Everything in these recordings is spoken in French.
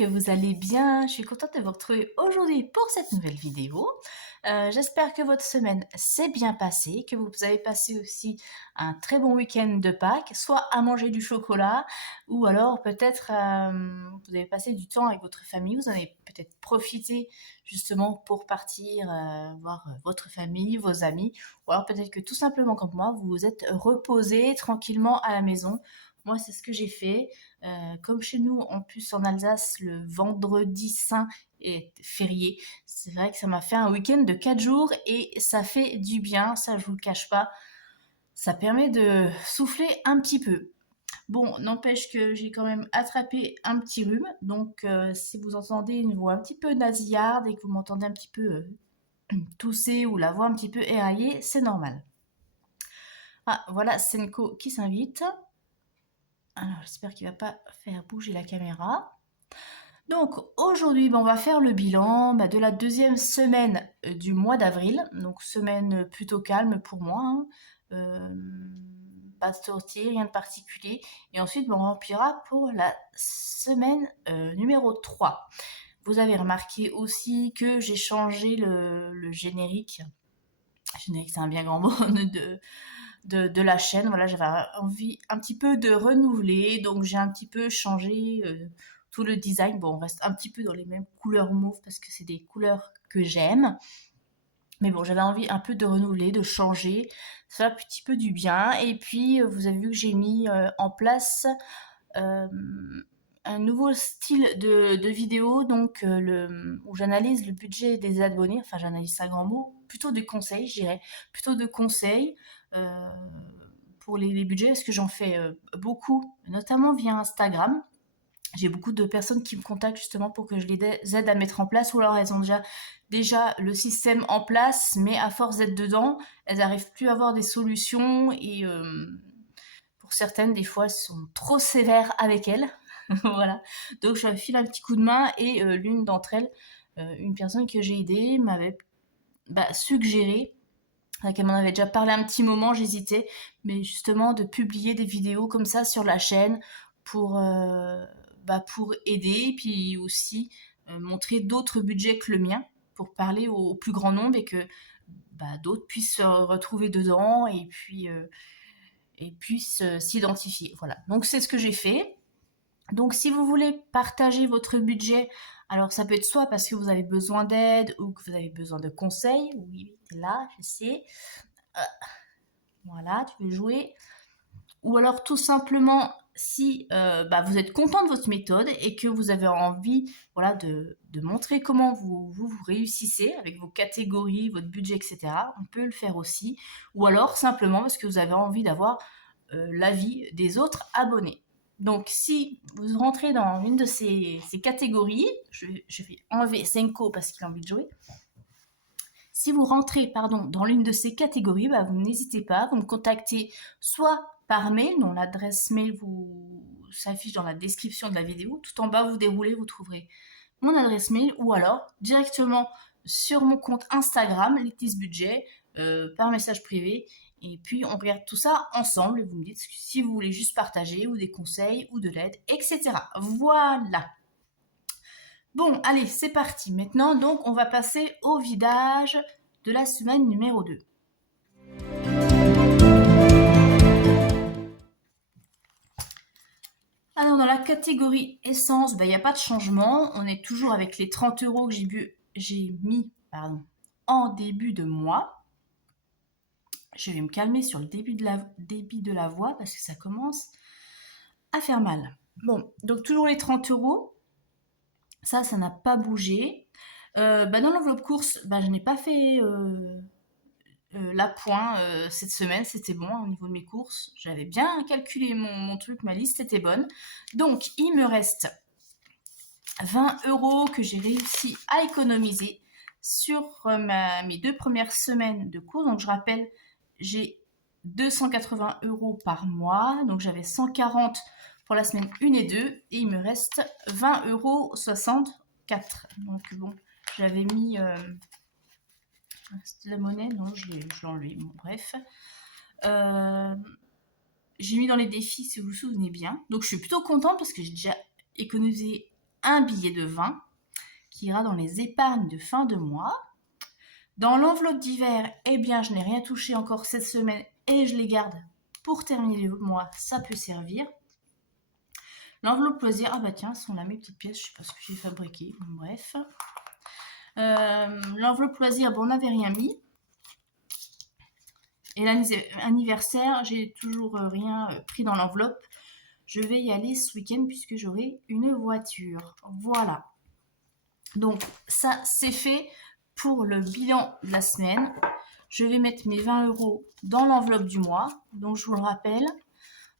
que vous allez bien. Je suis contente de vous retrouver aujourd'hui pour cette nouvelle vidéo. J'espère que votre semaine s'est bien passée, que vous avez passé aussi un très bon week-end de Pâques, soit à manger du chocolat, ou alors peut-être vous avez passé du temps avec votre famille, vous en avez peut-être profité justement pour partir voir votre famille, vos amis, ou alors peut-être que tout simplement comme moi, vous vous êtes reposé tranquillement à la maison. Moi, c'est ce que j'ai fait. Comme chez nous, en plus en Alsace, le vendredi saint est férié. C'est vrai que ça m'a fait un week-end de 4 jours et ça fait du bien, ça je vous le cache pas. Ça permet de souffler un petit peu. Bon, n'empêche que j'ai quand même attrapé un petit rhume, donc si vous entendez une voix un petit peu nasillarde et que vous m'entendez un petit peu tousser ou la voix un petit peu éraillée, c'est normal. Ah, voilà Senko qui s'invite. Alors, j'espère qu'il va pas faire bouger la caméra. Donc aujourd'hui, on va faire le bilan de la deuxième semaine du mois d'avril. Donc semaine plutôt calme pour moi, hein. Pas de sortie, rien de particulier. Et ensuite, on remplira pour la semaine numéro 3. Vous avez remarqué aussi que j'ai changé le générique. Générique, c'est un bien grand mot de la chaîne. Voilà, j'avais envie un petit peu de renouveler, donc j'ai un petit peu changé tout le design. Bon, on reste un petit peu dans les mêmes couleurs mauves parce que c'est des couleurs que j'aime. Mais bon, j'avais envie un peu de renouveler, de changer. Ça fait un petit peu du bien. Et puis, vous avez vu que j'ai mis en place euh, un nouveau style de vidéo, donc où j'analyse le budget des abonnés. Enfin, j'analyse, c'est un grand mot. Plutôt de conseils, je dirais. Plutôt de conseils. euh, pour les budgets, parce que j'en fais beaucoup, notamment via Instagram. J'ai beaucoup de personnes qui me contactent justement pour que je les aide à mettre en place, ou alors elles ont déjà le système en place, mais à force d'être dedans, elles n'arrivent plus à avoir des solutions, et pour certaines, des fois, elles sont trop sévères avec elles. Voilà. Donc je file un petit coup de main, et l'une d'entre elles, une personne que j'ai aidée, m'avait suggéré, qu'elle m'en avait déjà parlé un petit moment, j'hésitais, mais justement de publier des vidéos comme ça sur la chaîne pour, pour aider, puis aussi montrer d'autres budgets que le mien, pour parler au plus grand nombre, et que d'autres puissent se retrouver dedans, et puissent s'identifier. Voilà, donc c'est ce que j'ai fait. Donc si vous voulez partager votre budget, alors ça peut être soit parce que vous avez besoin d'aide ou que vous avez besoin de conseils. Oui, t'es là, je sais. Voilà, tu veux jouer. Ou alors tout simplement si vous êtes content de votre méthode et que vous avez envie, voilà, de montrer comment vous réussissez avec vos catégories, votre budget, etc. On peut le faire aussi. Ou alors simplement parce que vous avez envie d'avoir l'avis des autres abonnés. Donc si vous rentrez dans une de ces catégories, je vais enlever Senko parce qu'il a envie de jouer. Si vous rentrez dans l'une de ces catégories, vous n'hésitez pas, vous me contactez soit par mail, dont l'adresse mail vous s'affiche dans la description de la vidéo. Tout en bas, vous déroulez, vous trouverez mon adresse mail, ou alors directement sur mon compte Instagram, Lectis Budget, par message privé. Et puis on regarde tout ça ensemble et vous me dites si vous voulez juste partager ou des conseils ou de l'aide, etc. Voilà. Bon, allez, c'est parti. Maintenant, donc, on va passer au vidage de la semaine numéro 2. Alors, dans la catégorie essence, il n'y a pas de changement. On est toujours avec les 30 € que j'ai mis en début de mois. Je vais me calmer sur le débit de la voix parce que ça commence à faire mal. Bon, donc toujours les 30 €. Ça n'a pas bougé. Dans l'enveloppe course, je n'ai pas fait l'appoint cette semaine, c'était bon au niveau de mes courses. J'avais bien calculé mon truc, ma liste était bonne. Donc, il me reste 20 € que j'ai réussi à économiser sur mes 2 premières semaines de cours. Donc, je rappelle, j'ai 280 € par mois. Donc, j'avais 140 pour la semaine 1 et 2. Et il me reste 20,64 €. Donc, bon, j'avais mis... de la monnaie, non, je l'ai enlevé. Bon, bref. J'ai mis dans les défis, si vous vous souvenez bien. Donc, je suis plutôt contente parce que j'ai déjà économisé un billet de 20 qui ira dans les épargnes de fin de mois. Dans l'enveloppe d'hiver, eh bien, je n'ai rien touché encore cette semaine et je les garde pour terminer le mois, ça peut servir. L'enveloppe loisir, ah bah tiens, ce sont là mes petites pièces, je sais pas ce que j'ai fabriqué, bref. L'enveloppe loisir, bon, on n'avait rien mis. Et l'anniversaire, j'ai toujours rien pris dans l'enveloppe. Je vais y aller ce week-end puisque j'aurai une voiture. Voilà. Donc ça, c'est fait pour le bilan de la semaine. Je vais mettre mes 20 € dans l'enveloppe du mois. Donc je vous le rappelle,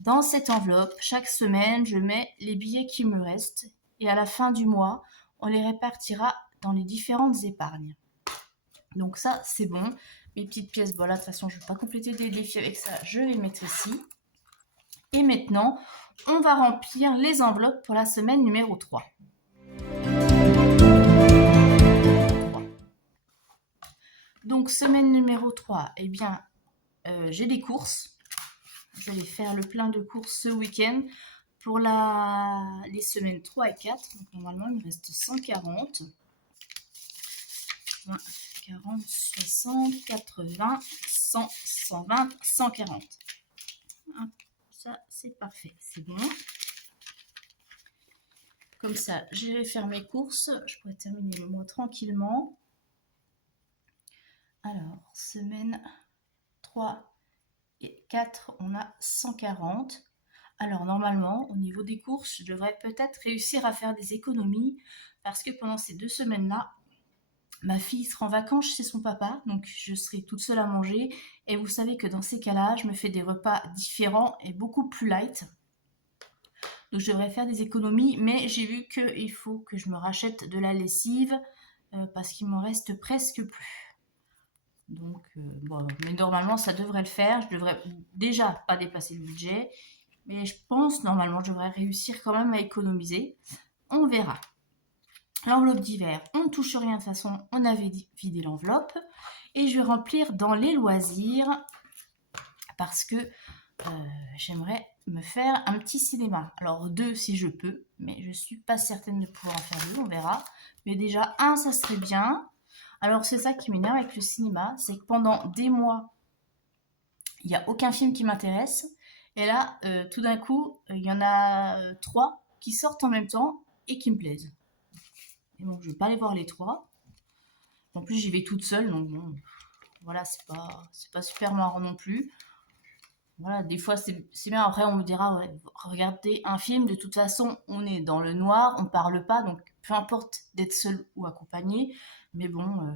dans cette enveloppe, chaque semaine, je mets les billets qui me restent. Et à la fin du mois, on les répartira dans les différentes épargnes. Donc ça, c'est bon. Mes petites pièces, voilà, de toute façon, je ne vais pas compléter des défis avec ça. Je vais les mettre ici. Et maintenant, on va remplir les enveloppes pour la semaine numéro 3. Donc, semaine numéro 3, eh bien, j'ai des courses. Je vais faire le plein de courses ce week-end pour les semaines 3 et 4. Donc, normalement, il me reste 140. 20, 40, 60, 80, 100, 120, 140. Ça, c'est parfait. C'est bon. Comme ça, j'irai faire mes courses. Je pourrais terminer le mois tranquillement. Alors, semaine 3 et 4, on a 140. Alors, normalement, au niveau des courses, je devrais peut-être réussir à faire des économies parce que pendant ces 2 semaines-là, ma fille sera en vacances chez son papa, donc je serai toute seule à manger. Et vous savez que dans ces cas-là, je me fais des repas différents et beaucoup plus light. Donc je devrais faire des économies, mais j'ai vu qu'il faut que je me rachète de la lessive parce qu'il m'en reste presque plus. Donc, bon, mais normalement, ça devrait le faire. Je devrais déjà pas dépasser le budget, mais je pense normalement, je devrais réussir quand même à économiser. On verra. L'enveloppe d'hiver, on ne touche rien de toute façon, on avait vidé l'enveloppe. Et je vais remplir dans les loisirs parce que j'aimerais me faire un petit cinéma. Alors 2 si je peux, mais je ne suis pas certaine de pouvoir en faire 2, on verra. Mais déjà 1, ça serait bien. Alors c'est ça qui m'énerve avec le cinéma, c'est que pendant des mois, il n'y a aucun film qui m'intéresse. Et là, tout d'un coup, il y en a 3 qui sortent en même temps et qui me plaisent. Et donc, je ne vais pas aller voir les 3. En plus, j'y vais toute seule, donc bon, voilà, c'est pas super marrant non plus. Voilà, des fois, c'est bien. Après, on me dira, ouais, regardez un film, de toute façon, on est dans le noir, on parle pas, donc peu importe d'être seul ou accompagné. Mais bon,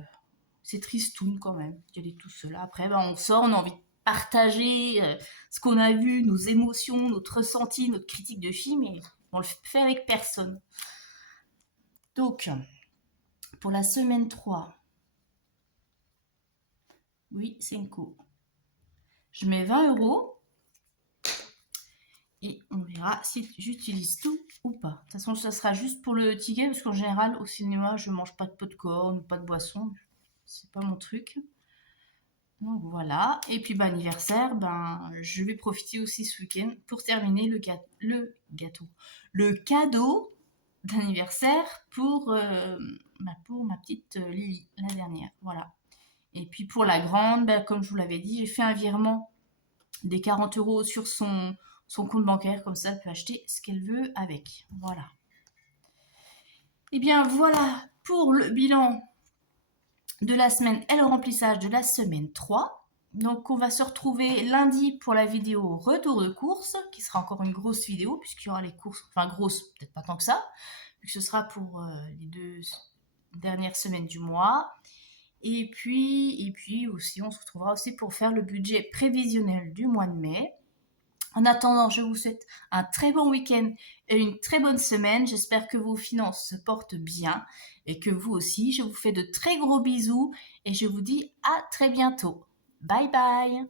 c'est tristoun quand même d'y aller tout seul. Après, ben, on sort, on a envie de partager ce qu'on a vu, nos émotions, notre ressenti, notre critique de film, et on le fait avec personne. Donc, pour la semaine 3, oui, Senko, je mets 20 € et on verra si j'utilise tout ou pas. De toute façon, ça sera juste pour le ticket parce qu'en général, au cinéma, je mange pas de popcorn, pas de boisson. C'est pas mon truc. Donc voilà. Et puis, anniversaire, je vais profiter aussi ce week-end pour terminer le cadeau d'anniversaire pour ma petite Lily, la dernière. Voilà. Et puis pour la grande, comme je vous l'avais dit, j'ai fait un virement des 40 € sur son compte bancaire. Comme ça, elle peut acheter ce qu'elle veut avec. Voilà. Et bien voilà pour le bilan de la semaine et le remplissage de la semaine 3. Donc on va se retrouver lundi pour la vidéo retour de course, qui sera encore une grosse vidéo, puisqu'il y aura les courses, enfin grosse, peut-être pas tant que ça, vu que ce sera pour les 2 dernières semaines du mois. Et puis aussi, on se retrouvera aussi pour faire le budget prévisionnel du mois de mai. En attendant, je vous souhaite un très bon week-end et une très bonne semaine. J'espère que vos finances se portent bien et que vous aussi. Je vous fais de très gros bisous et je vous dis à très bientôt. Bye bye!